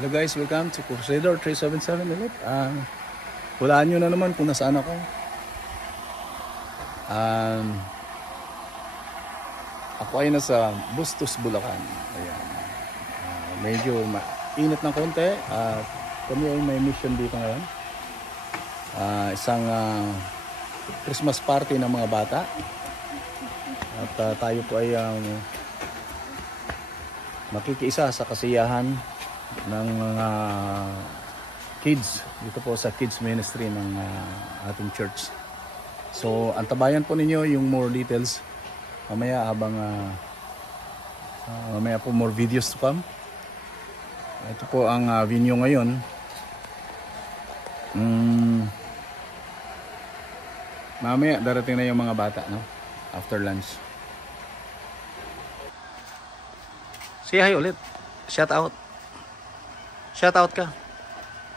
Hello guys, welcome to Crusader 377 ulit. Hulaan nyo na naman kung nasaan ako. Ako ay nasa Bustos, Bulacan. Ayan. Medyo mainit ng konti. Kami ay may mission dito ngayon. Isang Christmas party ng mga bata. At tayo po ay makikiisa sa kasiyahan ng mga kids dito po sa kids ministry ng ating church. So antabayan po ninyo yung more details mamaya habang mamaya po more videos to come. Ito po ang venue ngayon. Mamaya darating na yung mga bata, no? After lunch. Say hi ulit. Shout out. Shout out ka.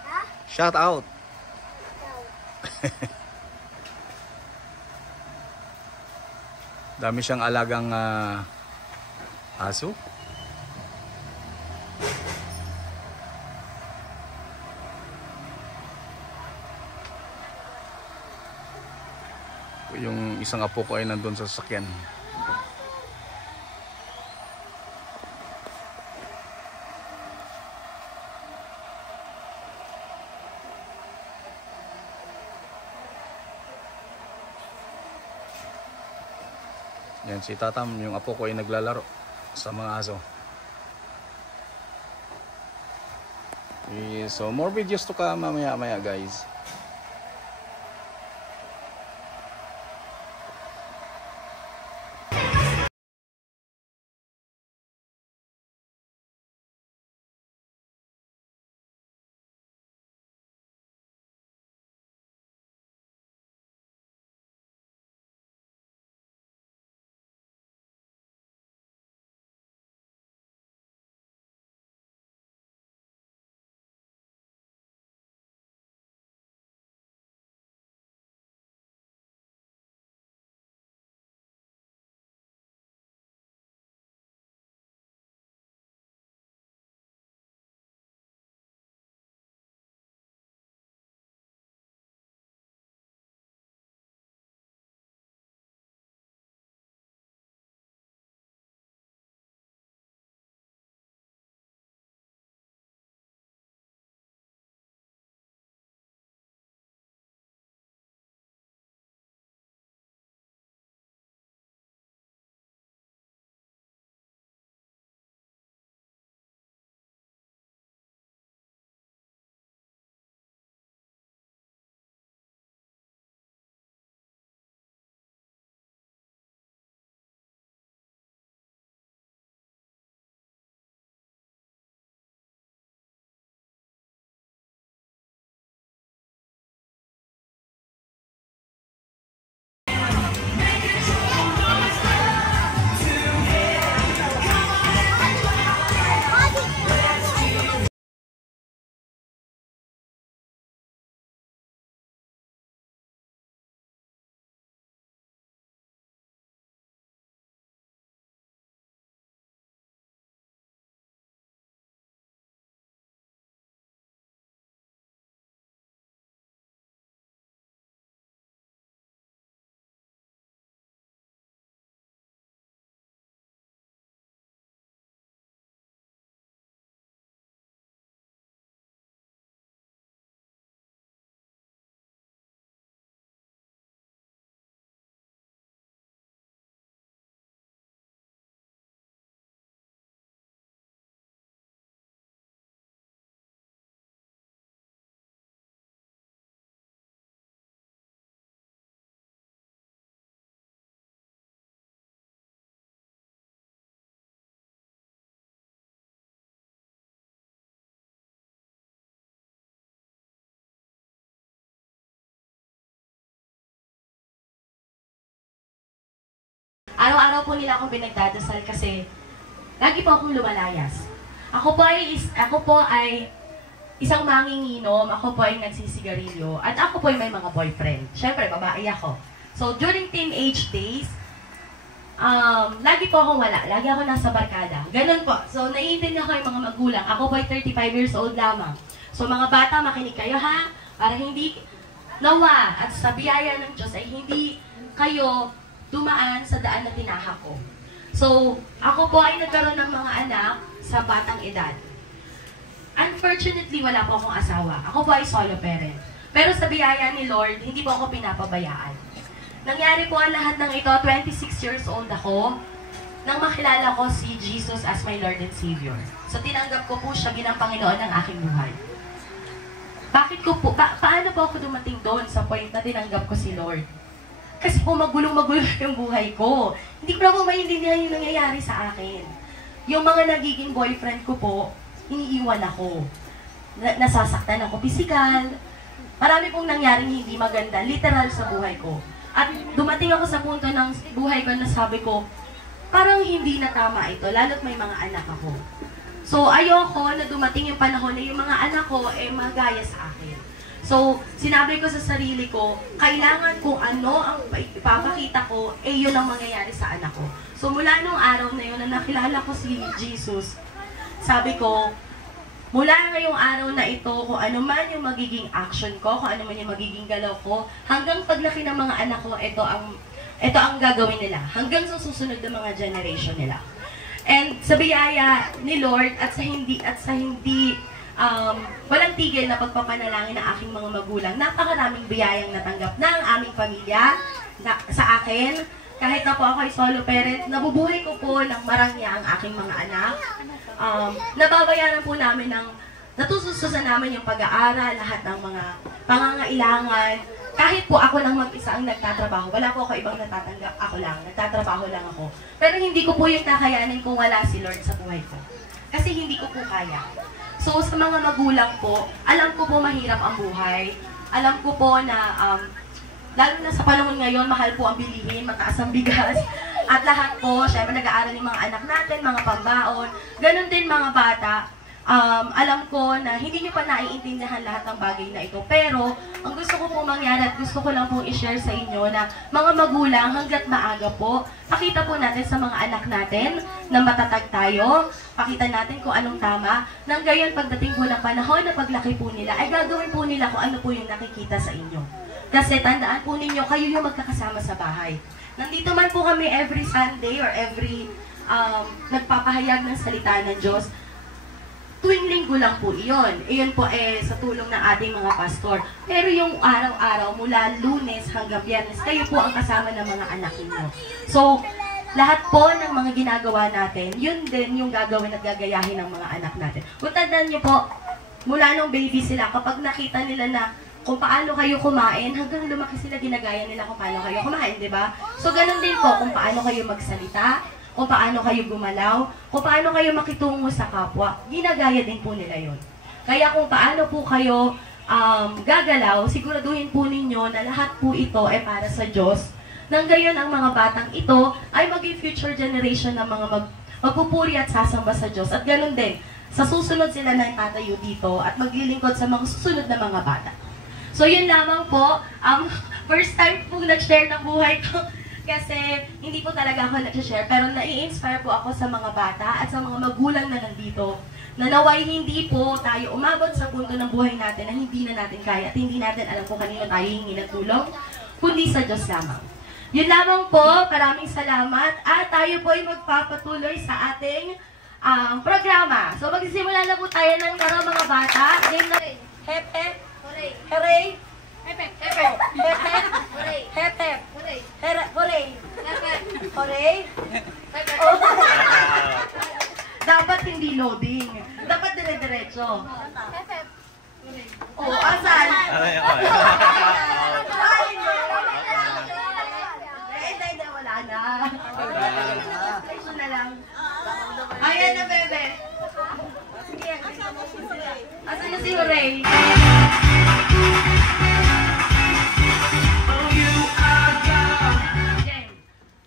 Ha? Shout out. Dami siyang alagang aso. Yung isang apo ko ay nandun sa sasakyan. Yan si Tatam, yung apo ko ay naglalaro sa mga aso. So more videos to come mamaya guys. Araw-araw po nila akong pinagdadasal kasi lagi po akong lumalayas. Ako po ay isang manginginom, ako po ay nagsisigarilyo, at ako po ay may mga boyfriend. Siyempre, babae ako. So, during teenage days, lagi po akong wala. Lagi ako nasa barkada. Ganun po. So, naiintindihan ko yung mga magulang. Ako po ay 35 years old lamang. So, mga bata, makinig kayo ha. Para hindi nawa at sa biyaya ng Diyos ay hindi kayo dumaan sa daan na tinahak ko. So, ako po ay nagkaroon ng mga anak sa batang edad. Unfortunately, wala po akong asawa. Ako po ay solo parent. Pero sa biyaya ni Lord, hindi po ako pinapabayaan. Nangyari po ang lahat ng ito, 26 years old ako, nang makilala ko si Jesus as my Lord and Savior. So, tinanggap ko po siya bilang Panginoon ng aking buhay. Bakit ko po, paano po ako dumating doon sa point na tinanggap ko si Lord? Kasi po magulong-magulo yung buhay ko. Hindi ko na po maintindihan yung nangyayari sa akin. Yung mga nagiging boyfriend ko po, iniiwan ako. Nasasaktan ako pisikal. Marami pong nangyaring hindi maganda, literal sa buhay ko. At dumating ako sa punto ng buhay ko na sabi ko, parang hindi na tama ito, lalo't may mga anak ako. So, ayoko na dumating yung panahon na yung mga anak ko magaya sa akin. So, sinabi ko sa sarili ko, kailangan kung ano ang ipapakita ko, yun ang mangyayari sa anak ko. So, mula nung araw na yun na nakilala ko si Jesus, sabi ko, mula ngayong araw na ito, kung ano man yung magiging action ko, kung ano man yung magiging galaw ko, hanggang paglaki ng mga anak ko, ito ang gagawin nila. Hanggang sa susunod na mga generation nila. And sa biyaya ni Lord at sa hindi walang tigil na pagpapanalangin ng aking mga magulang, napakaraming biyayang natanggap ng aming pamilya sa akin. Kahit na po ako ay solo parent, nabubuhay ko po ng marangya ang aking mga anak. Nababayaran po namin natusususan namin yung pag-aaral, lahat ng mga pangangailangan. Kahit po ako lang mag-isa ang nagtatrabaho, wala po ako ibang natatanggap, ako lang, nagtatrabaho lang ako. Pero hindi ko po yung kakayanin kung wala si Lord sa buhay ko. Kasi hindi ko po kaya. So sa mga magulang po, alam ko po mahirap ang buhay. Alam ko po na, lalo na sa panahon ngayon, mahal po ang bilihin, mataas ang bigas. At lahat po, syempre nag-aaral yung mga anak natin, mga pambaon. Ganon din mga bata. Alam ko na hindi nyo pa naiintindihan lahat ng bagay na ito. Pero, ang gusto ko pong mangyari at gusto ko lang pong i-share sa inyo na mga magulang hanggat maaga po, pakita po natin sa mga anak natin na matatag tayo, pakita natin kung anong tama. Nang gayon, pagdating po ng panahon na paglaki po nila, ay gagawin po nila kung ano po yung nakikita sa inyo. Kasi tandaan po ninyo, kayo yung magkakasama sa bahay. Nandito man po kami every Sunday or every nagpapahayag ng salita ng Diyos. Tuwing linggo lang po iyon. Iyon po sa tulong ng ating mga pastor. Pero yung araw-araw, mula Lunes hanggang Biyernes, kayo po ang kasama ng mga anak ninyo. So, lahat po ng mga ginagawa natin, yun din yung gagawin at gagayahin ng mga anak natin. Kung tandaan nyo po, mula nung baby sila, kapag nakita nila na kung paano kayo kumain, hanggang lumaki sila, ginagaya nila kung paano kayo kumain, di ba? So, ganun din po kung paano kayo magsalita, kung paano kayo gumalaw, kung paano kayo makitungo sa kapwa, ginagaya din po nila yon. Kaya kung paano po kayo gagalaw, siguraduhin po ninyo na lahat po ito ay para sa Diyos. Nang gayon ang mga batang ito ay maging future generation ng mga magpupuri at sasamba sa Diyos. At ganun din, sa susunod sila na tatayo dito at maglilingkod sa mga susunod na mga bata. So yun lamang po, first time po nag-share ng buhay ko. Kasi hindi po talaga ako nag-share, pero nai-inspire po ako sa mga bata at sa mga magulang na nandito. Na naway hindi po tayo umabot sa punto ng buhay natin na hindi na natin kaya at hindi natin alam kung kanino tayo hingi ng tulong, kundi sa Diyos lamang. Yun lamang po, maraming salamat at tayo po ay magpapatuloy sa ating programa. So magsisimula na po tayo ng tara mga bata. Game na rin. Hep, hep. Hooray. Hooray. Hep, hep. Hep, hep. Hep, hep. Hooray. Hep, hep. Hooray. Hooray. Hooray. Oh. Dapat hindi loading. Dapat dire-diretso. Oh, asan? Hindi, wala na. Diretso na lang. Ayan na, bebe. Asan na si Hooray?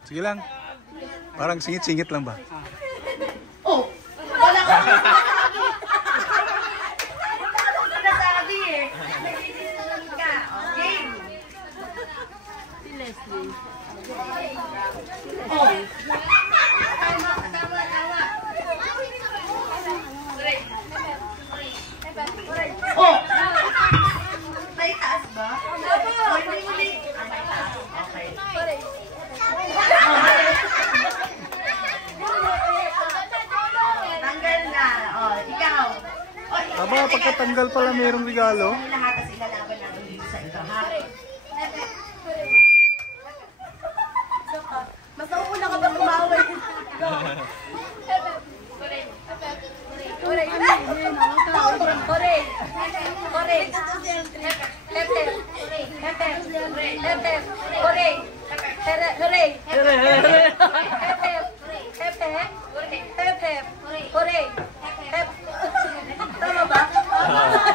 Sige lang. Parang singit-singit lang ba? Oh, wala ka. Sinasabi eh. Nag-decision ka. Game. Si Leslie. Oh, Aba, pagkatanggal pala mayroong regalo. Ang lahat as ilalaban natin dito sa ito, ha? Mas nauuna ka ba tumawag? Go! Correct. Tama ba?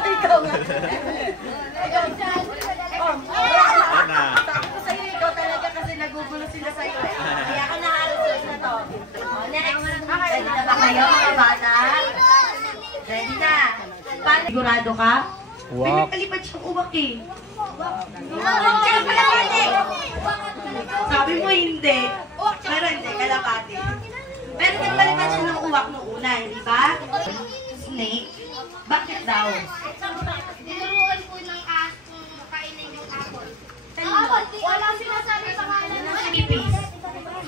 Ikaw nga. Sabi ko sa'yo, ikaw talaga kasi nagugulo sila sa'yo. Kaya ka nakalusot na to. Next. Ready na ba kayo, mga bata? Ready na. Paano? Sigurado ka? Wow. May nagkalipad siyang uwak eh. Sabi mo hindi. Pero hindi, kalapati. Pero nagpalipad siya ng uwak nung una, hindi ba? Snake? Bakit daw? Tinuruan po ng aso kainin yung apple. Walang sinasabi pangalan ng Pipis.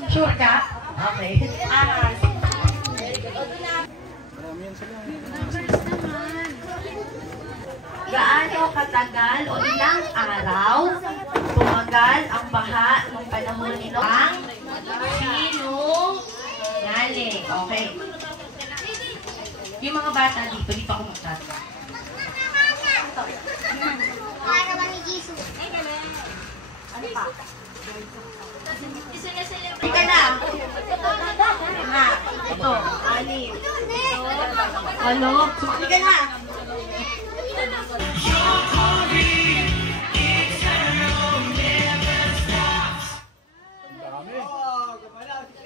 Sure ka? Okay. Ahas. Gaano katagal o ilang araw tumagal ang baha nung panahon ni Noang sinungaling? Okay. Yung mga bata dito ako magtata. para ba ni Jesus? Ano pa? Isineselebrate. Ika na. Ha, ito, anim. Ano? Sumakli ka na.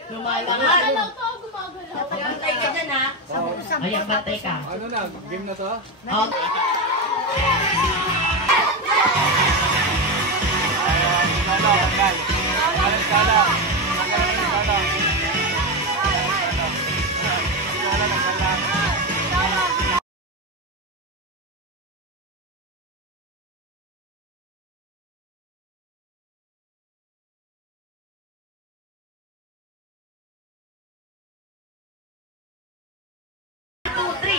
Lumalangan. Bantay ka dyan, ha? Ayan, bantay ka. Ano na? Game na to? Okay.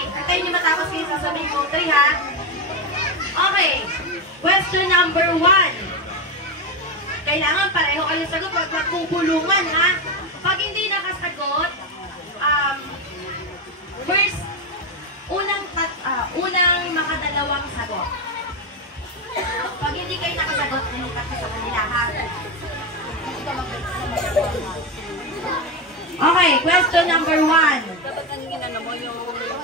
Hintayin niyo matapos kayo sasabihin ko 3, ha? Okay. Question number 1. Kailangan pareho kayo sagot. Huwag magpupulungan, ha? Pag hindi nakasagot, first, unang makadalawang sagot. Pag hindi kayo nakasagot, nilipat ko sa kanila, ha? Okay, question number 1.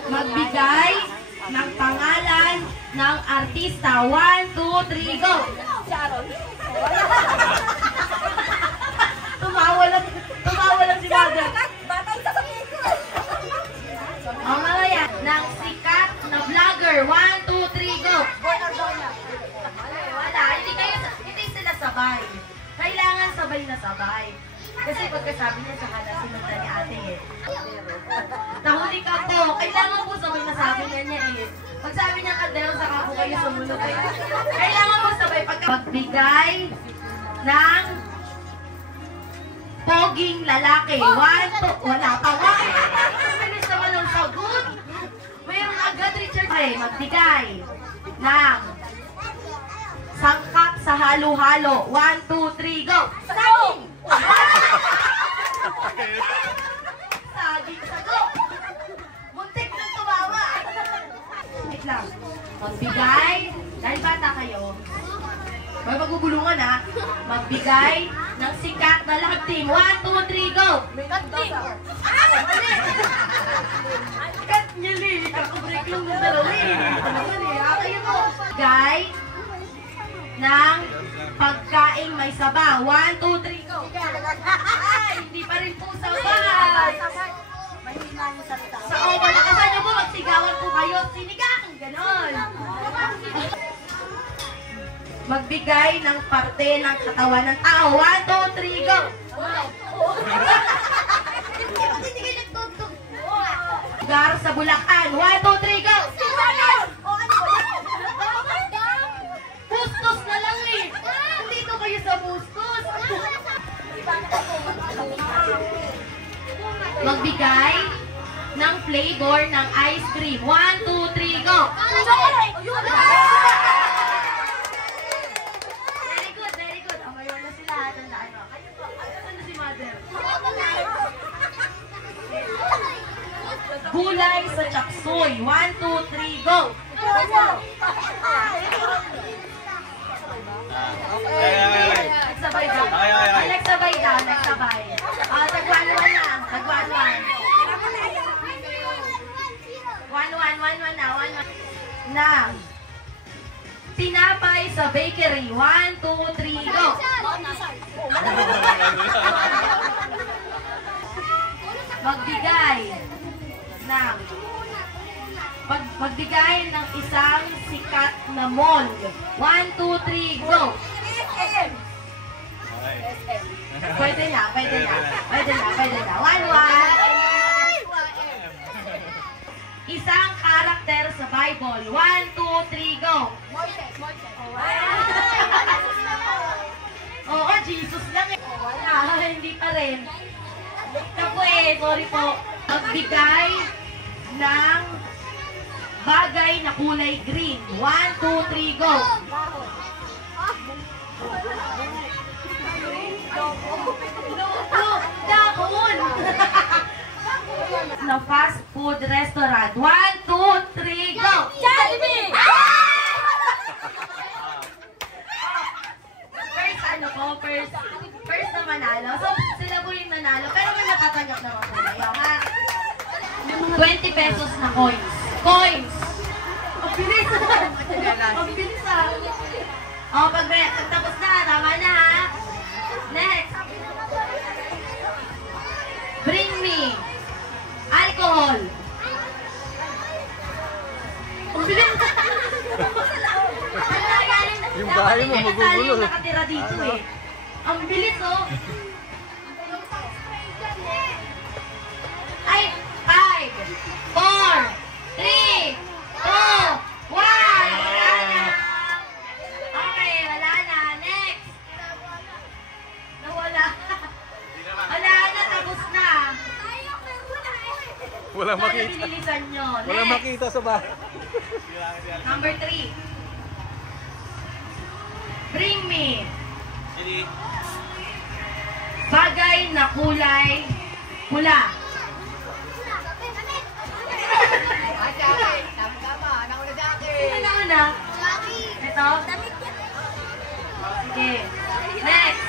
Magbigay ng pangalan ng artista. 1, 2, 3, go! Tumawa lang si Mother. Batang sasabihin ko. Ang mga yan, ng sikat na vlogger. 1, 2, 3, go! Wala, hindi sila sabay. Kailangan sabay na sabay. Kasi pagkasabi niya sa kanya, sinundan ni ate eh. Nahuli ka po. Kailangan po sabay na sabi niya eh. Pag sabi niya kadero, saka po kayo sumunod eh. Kailangan po sabay magbigay ng poging lalaki. 1, 2, wala pa nga. Bilis naman ang sagot. Mayroon agad, Richard. Okay, magbigay ng sangkap sa halo-halo. 1, 2, 3, go! Saging! Saging sagot! Muntik nang tumawa! Wait lang. Magbigay, dahil bata kayo, may magbubulungan ha, magbigay ng sikat na lagting. 1, 2, 3, go! Lagting! Mali! Kat niya li, kakabreak lang ng dalawa eh. Kayo mo. Guy, ng pagkaing may saba. 1, 2, 3, go! Ay, hindi pa rin po sabay. Sa palakasan nyo po, magsigawan po kayo. Sinigang, ganon. Magbigay ng parte ng katawan ng tao. 1, 2, 3, go! Hindi kayo nagtutog. Lugar sa Bulacan. 1, 2, 3, go! Bustos na lang eh. Nandito kayo sa bustos. Magbigay ng flavor ng ice cream. 1, 2, 3, go! Very good, very good. Amayon na sila. Tandaan mo. Kayo po. Ano si mother? Gulay sa chapsuy. 1, 2, 3, go! Nagsabay daw. Nagsabay daw. Nagsabay. Tag-1-1 na. Tag-1-1. 1-1 na. 1-1 na. Tinapay sa bakery. 1, 2, 3, go! Magbigay ng isang sikat na mall. 1, 2, 3, go! Pwede na. 1-1. Isang karakter sa Bible. 1, 2, 3, go! Oo, Jesus lang eh. Wala, hindi pa rin. Ako sorry po. Magbigay ng bagay na kulay green. 1, 2, 3, go! Dahon! Na fast food restaurant. 1, 2, 3, go! Jollibee! First na manalo. So, sila po yung nanalo. Pero may natatanggap naman po kayo, ha? 20 pesos na coins. Coins! Ang bilis! Ang bilis, ha? O, pag tapos na, tama na, ha? Next! Bring me alcohol. Ang bilis! Yung bahay mo magugulo. Yung nakatira dito eh. Ang bilis oh. Ay, 5, 4, 3, 2, 1. Wala na. Okay, wala na. Next. Nawala. Wala na, tapos na. Walang Sana makita. binilisan nyo. Walang Next. makita sa bahay. Number 3. Bring me bagay na kulay pula. Sino nauna? Ito? Sige. Next.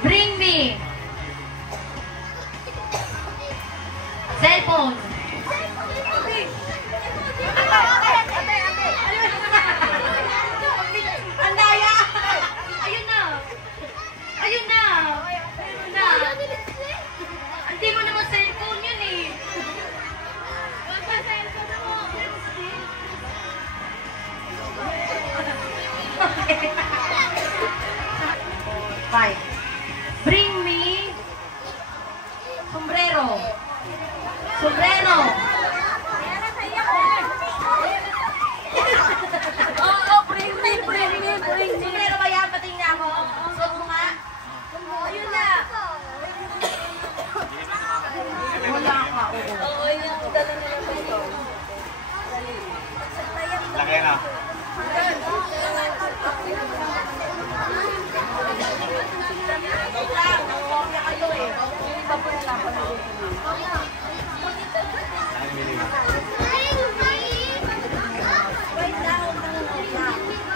Bring me cellphone. Ang daya! Ayun na! Ayun na! Ayun na! Hindi mo naman cellphone yun eh! Okay. 5. Bring me sombrero. Sombrero. Sombrero ba yan? Pating na ako. Suot mo nga. Ayun na. Wala ka. Oo. Lagay na.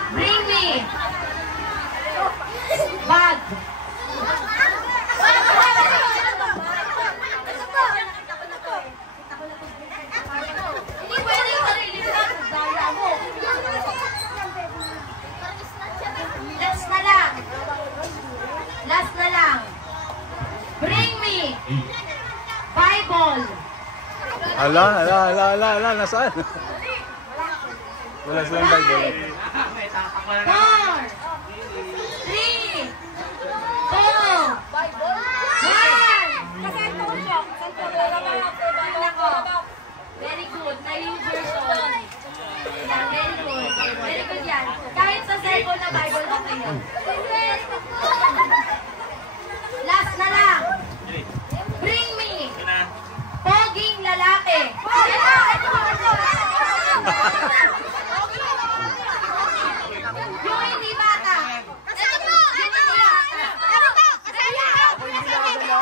Bring me bag. Hindi pwede yung sarili mo lang. Daya mo. Last na lang. Last na lang. Bring me Bible. Ala, nasaan? Wala silang Bible. 4, 3, 2, 1. Very good. Na yung version. Yan, very good. Very good yan. Kahit sa cellphone na Bible, okay yun. Last na lang. Bring me poging lalaki. Yung hindi bata. Kasama mo! Ano to? Ano to? Kasama mo!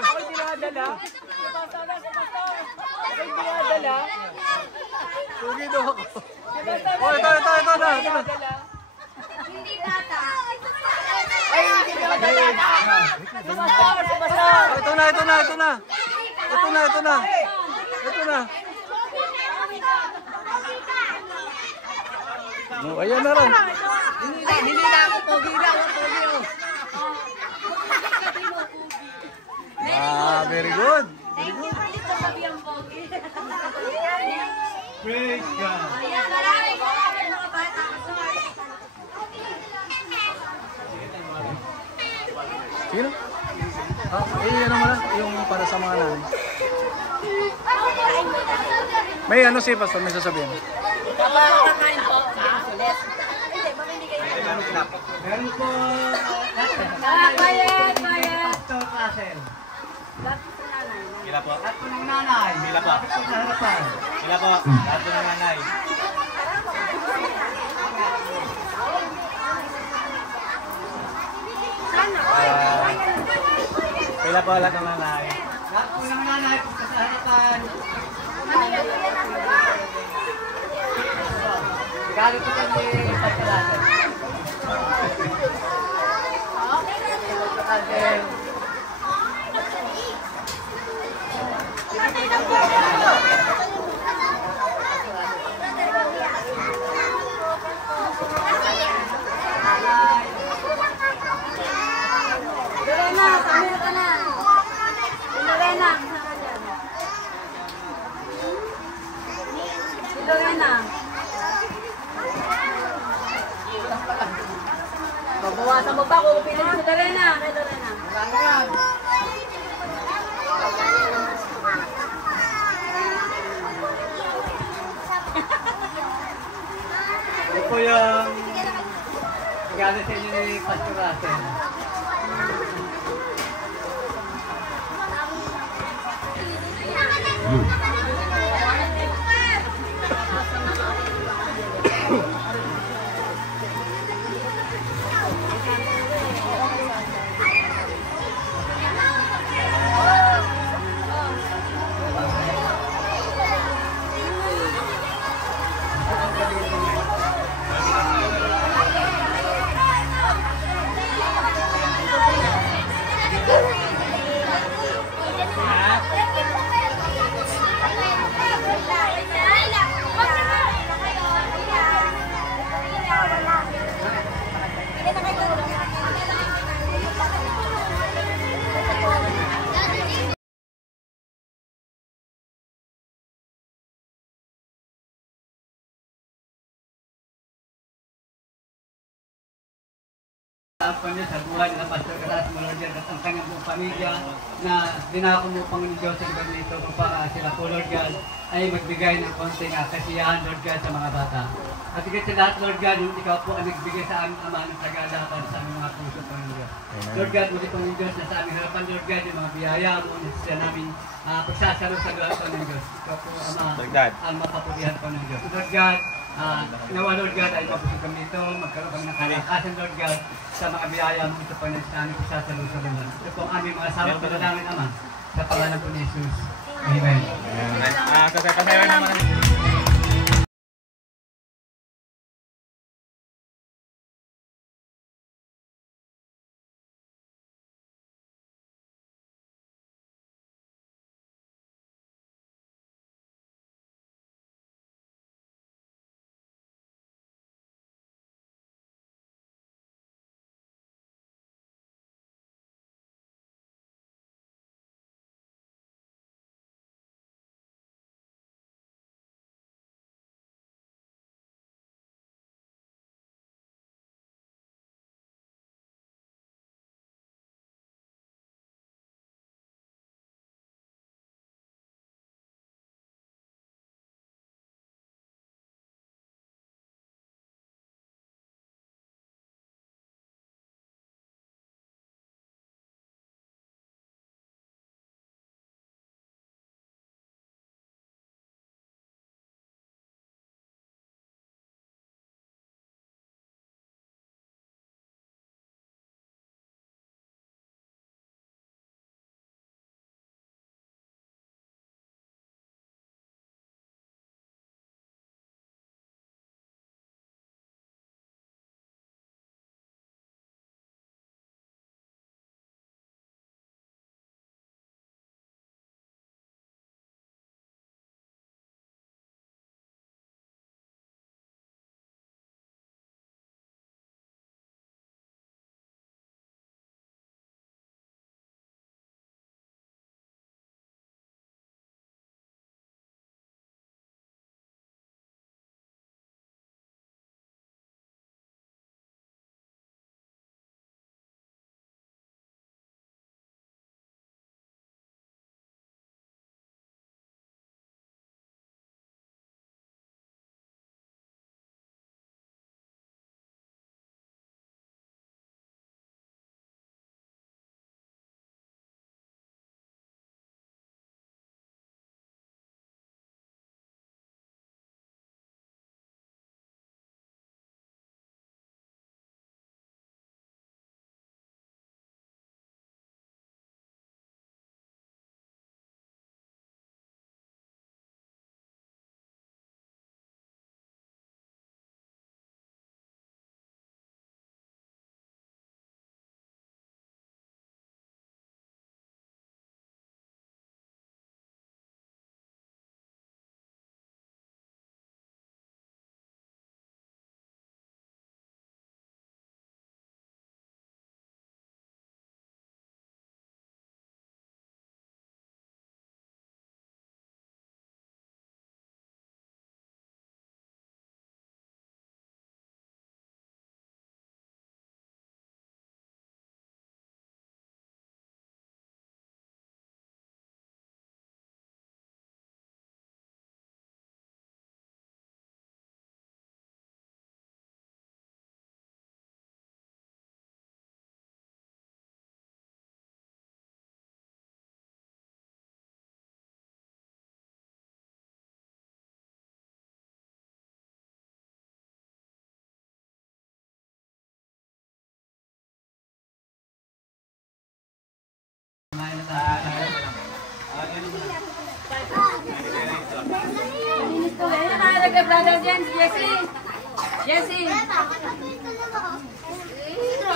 Ako'y dinadala. Ako'y dinadala. Tugi daw ako. Oh, ito na. Hindi bata. Ay, hindi dinadala. Sumasama. Ito na. No, ayan na rin. Hindi na ako pogi na. Ako pogi oh. Ah, very good. Praise God. Ayan, marami mga bata. Sino? Ano mo lang, yung para sa mga nanay. May ano si Pastor, may sasabihin. Kakain po. Meron po. Quiet. Pastor Russell. Kila po. Lahat po ng nanay. Kila po. Lapit po sa harapan. Kila po. Lahat po ng nanay. Kila po lahat ng nanay. Lahat po ng nanay po sa harapan. Regalo po kami Pastor Russell. Russell. Lorena, sabi ka na. Lorena. Si Lorena. Babawasan mo pa kung upilin si Lorena. Kay Lorena. Ito po yung regalo sa inyo ni Pastor Russell. Ako niya sa buhay na Pastor Erasmo Lord God at ang kanyang buong pamilya na dinako mo Panginoon Diyos sa lugar nito para sila po Lord God ay magbigay ng konting kasiyahan Lord God sa mga bata. At higit sa lahat Lord God, yung ikaw po ang nagbigay sa aming Ama ng kagalakan sa aming mga puso Panginoon Diyos. Lord God, muli Panginoon Diyos na sa aming harapan Lord God, yung mga biyaya mo na siya namin pagsasalo sa lugar Panginoon Diyos. Ikaw po Ama ang mapapulihan Panginoon Diyos. Lord God, nawa Lord God ay mabusog kami ito, magkaroon kami ng kalakasan Lord God sa mga biyaya mo ito Panginoon sa aming pagsasalo sa lugar. Ito po ang aming mga sawang panalangin Ama sa pangalan po ni Jesus. Amen. Kasayawan naman. birthday, brother James, Jesse. Jesse.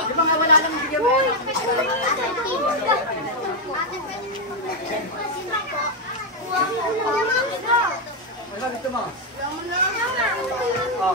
Di ba nga wala lang bigyan mo? Ano gusto mo? Oh.